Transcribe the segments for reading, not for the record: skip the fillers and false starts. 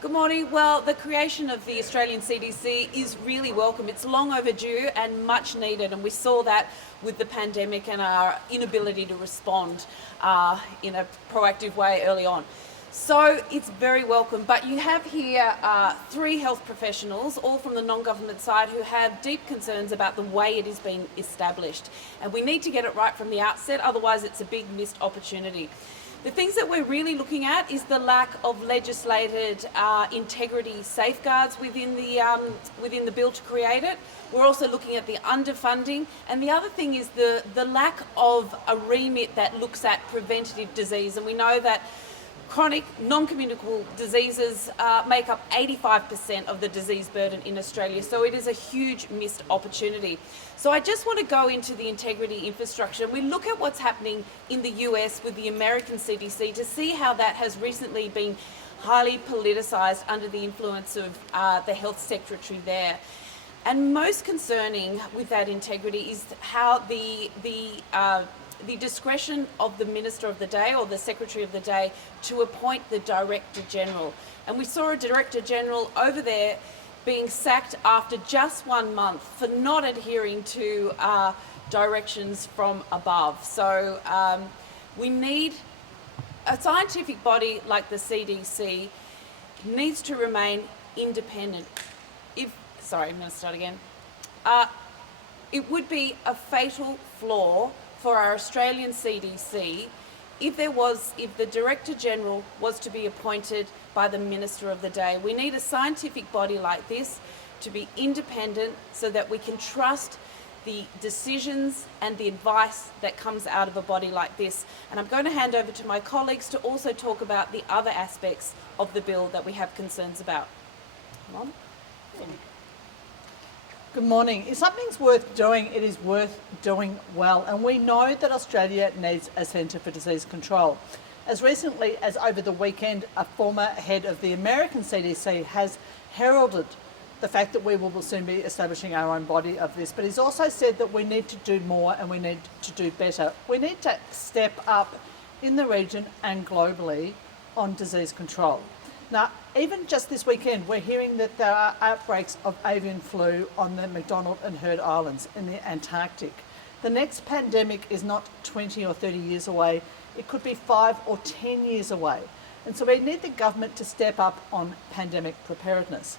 Good morning. Well, the creation of the Australian CDC is really welcome. It's long overdue and much needed, and we saw that with the pandemic and our inability to respond in a proactive way early on. So it's very welcome, but you have here three health professionals, all from the non-government side, who have deep concerns about the way it is being established. And we need to get it right from the outset, otherwise it's a big missed opportunity. The things that we're really looking at is the lack of legislated integrity safeguards within the bill to create it. We're also looking at the underfunding, and the other thing is the lack of a remit that looks at preventative disease. And we know that chronic non-communicable diseases make up 85% of the disease burden in Australia, so it is a huge missed opportunity. So I just want to go into the integrity infrastructure. We look at what's happening in the US with the American CDC to see how that has recently been highly politicised under the influence of the health secretary there. And most concerning with that integrity is how the discretion of the Minister of the Day or the Secretary of the Day to appoint the Director General. And we saw a Director General over there being sacked after just 1 month for not adhering to directions from above. So we need a scientific body like the CDC needs to remain independent. I'm going to start again. It would be a fatal flaw for our Australian CDC if the Director General was to be appointed by the Minister of the Day. We need a scientific body like this to be independent so that we can trust the decisions and the advice that comes out of a body like this. And I'm going to hand over to my colleagues to also talk about the other aspects of the bill that we have concerns about. Come on. Good morning. If something's worth doing, it is worth doing well. And we know that Australia needs a Centre for Disease Control. As recently as over the weekend, a former head of the American CDC has heralded the fact that we will soon be establishing our own body of this. But he's also said that we need to do more and we need to do better. We need to step up in the region and globally on disease control. Now, even just this weekend, we're hearing that there are outbreaks of avian flu on the McDonald and Heard Islands in the Antarctic. The next pandemic is not 20 or 30 years away. It could be 5 or 10 years away. And so we need the government to step up on pandemic preparedness.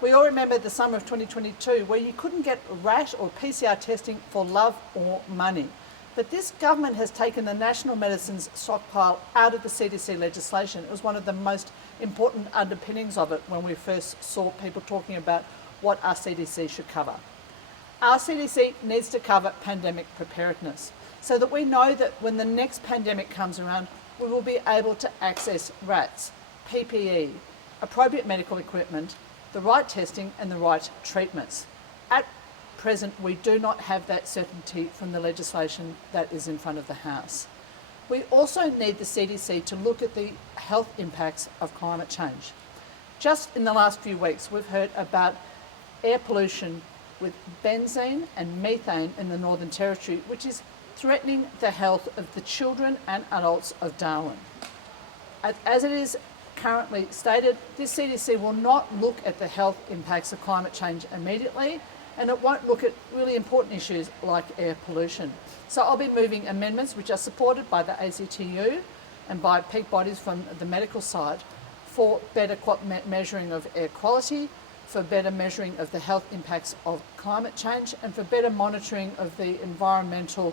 We all remember the summer of 2022 where you couldn't get RAT or PCR testing for love or money. But this government has taken the national medicines stockpile out of the CDC legislation. It was one of the most important underpinnings of it when we first saw people talking about what our CDC should cover. Our CDC needs to cover pandemic preparedness so that we know that when the next pandemic comes around, we will be able to access RATs, PPE, appropriate medical equipment, the right testing and the right treatments. At present, we do not have that certainty from the legislation that is in front of the House. We also need the CDC to look at the health impacts of climate change. Just in the last few weeks, we've heard about air pollution with benzene and methane in the Northern Territory, which is threatening the health of the children and adults of Darwin. As it is currently stated, this CDC will not look at the health impacts of climate change immediately, and it won't look at really important issues like air pollution. So I'll be moving amendments which are supported by the ACTU and by peak bodies from the medical side for better measuring of air quality, for better measuring of the health impacts of climate change, and for better monitoring of the environmental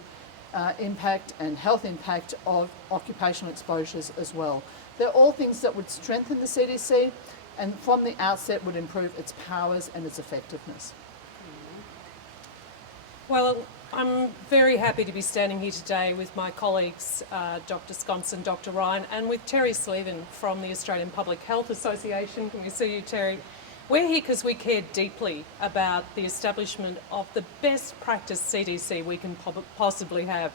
impact and health impact of occupational exposures as well. They're all things that would strengthen the CDC and from the outset would improve its powers and its effectiveness. Well, I'm very happy to be standing here today with my colleagues, Dr. Scamps and Dr. Ryan, and with Terry Sleven from the Australian Public Health Association. Can we see you, Terry? We're here because we care deeply about the establishment of the best practice CDC we can possibly have.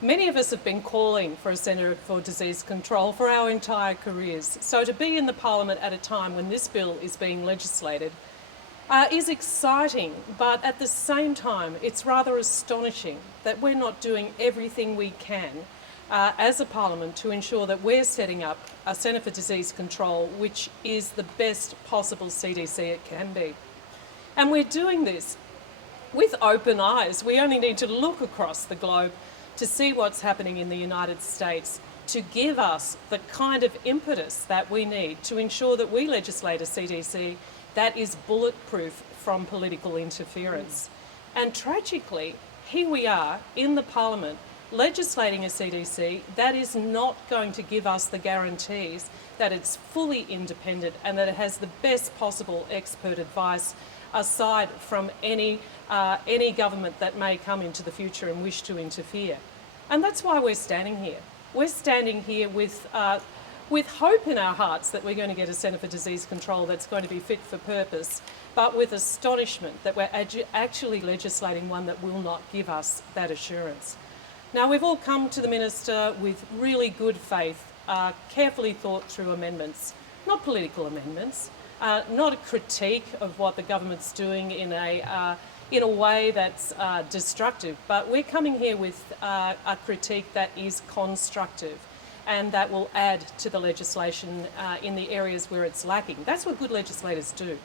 Many of us have been calling for a Centre for Disease Control for our entire careers. So to be in the Parliament at a time when this bill is being legislated is exciting, but at the same time, it's rather astonishing that we're not doing everything we can as a parliament to ensure that we're setting up a Centre for Disease Control which is the best possible CDC it can be. And we're doing this with open eyes. We only need to look across the globe to see what's happening in the United States to give us the kind of impetus that we need to ensure that we legislate a CDC that is bulletproof from political interference. And tragically, here we are in the Parliament legislating a CDC that is not going to give us the guarantees that it's fully independent and that it has the best possible expert advice aside from any government that may come into the future and wish to interfere. And that's why we're standing here. We're standing here with hope in our hearts that we're going to get a Centre for Disease Control that's going to be fit for purpose, but with astonishment that we're actually legislating one that will not give us that assurance. Now, we've all come to the Minister with really good faith, carefully thought through amendments, not political amendments, not a critique of what the government's doing in a way that's destructive, but we're coming here with a critique that is constructive and that will add to the legislation in the areas where it's lacking. That's what good legislators do.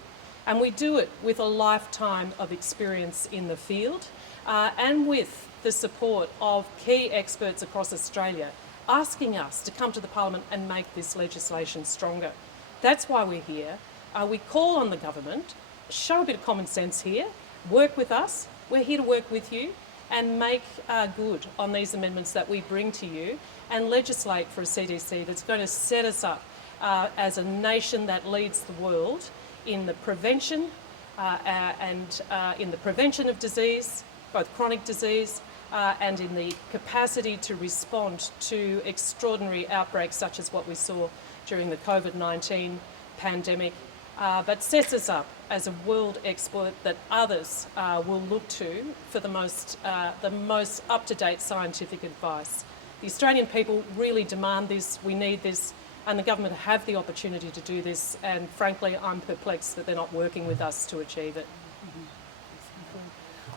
And we do it with a lifetime of experience in the field and with the support of key experts across Australia asking us to come to the Parliament and make this legislation stronger. That's why we're here. We call on the government, show a bit of common sense here, work with us. We're here to work with you and make good on these amendments that we bring to you and legislate for a CDC that's going to set us up as a nation that leads the world in the prevention in the prevention of disease, both chronic disease and in the capacity to respond to extraordinary outbreaks such as what we saw during the COVID-19 pandemic, but sets us up as a world expert that others will look to for the most up-to-date scientific advice. The Australian people really demand this, we need this, and the government have the opportunity to do this, and frankly I'm perplexed that they're not working with us to achieve it.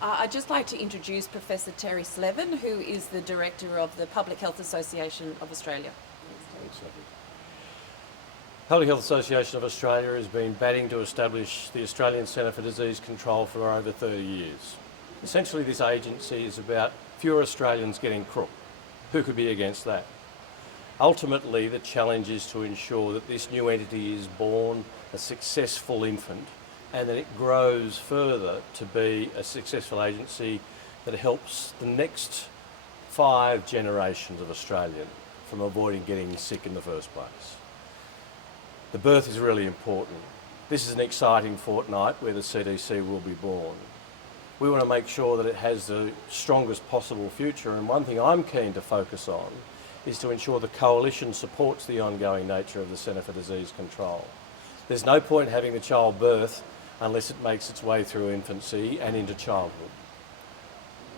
I'd just like to introduce Professor Terry Slevin, who is the Director of the Public Health Association of Australia. Public Health Association of Australia has been batting to establish the Australian Centre for Disease Control for over 30 years. Essentially, this agency is about fewer Australians getting crook. Who could be against that? Ultimately, the challenge is to ensure that this new entity is born a successful infant and that it grows further to be a successful agency that helps the next 5 generations of Australians from avoiding getting sick in the first place. The birth is really important. This is an exciting fortnight where the CDC will be born. We want to make sure that it has the strongest possible future, and one thing I'm keen to focus on is to ensure the coalition supports the ongoing nature of the Centre for Disease Control. There's no point having the child birth unless it makes its way through infancy and into childhood.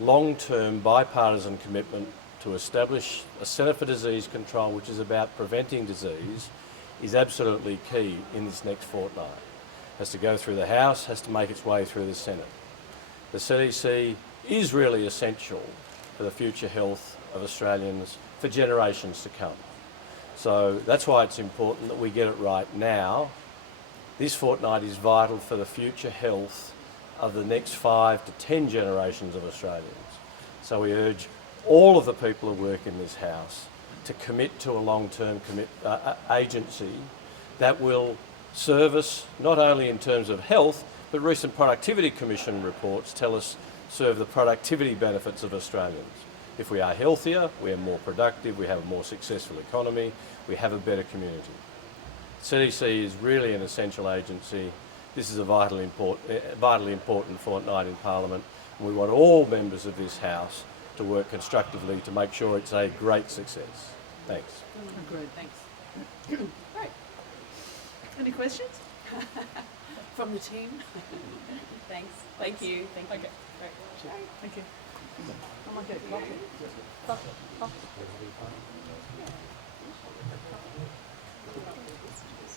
Long-term bipartisan commitment to establish a Centre for Disease Control which is about preventing disease is absolutely key in this next fortnight. Has to go through the House, has to make its way through the Senate. The CDC is really essential for the future health of Australians for generations to come. So that's why it's important that we get it right now. This fortnight is vital for the future health of the next 5 to 10 generations of Australians. So we urge all of the people who work in this House to commit to a long-term agency that will serve us not only in terms of health, but recent Productivity Commission reports tell us serve the productivity benefits of Australians. If we are healthier, we are more productive, we have a more successful economy, we have a better community. CDC is really an essential agency. This is a vitally important fortnight in Parliament, and we want all members of this House to work constructively to make sure it's a great success. Thanks. Agreed. Thanks. Great. Any questions? From the team. Thanks. Thank you. Thank you. Okay, great. Thank you. I might get coffee.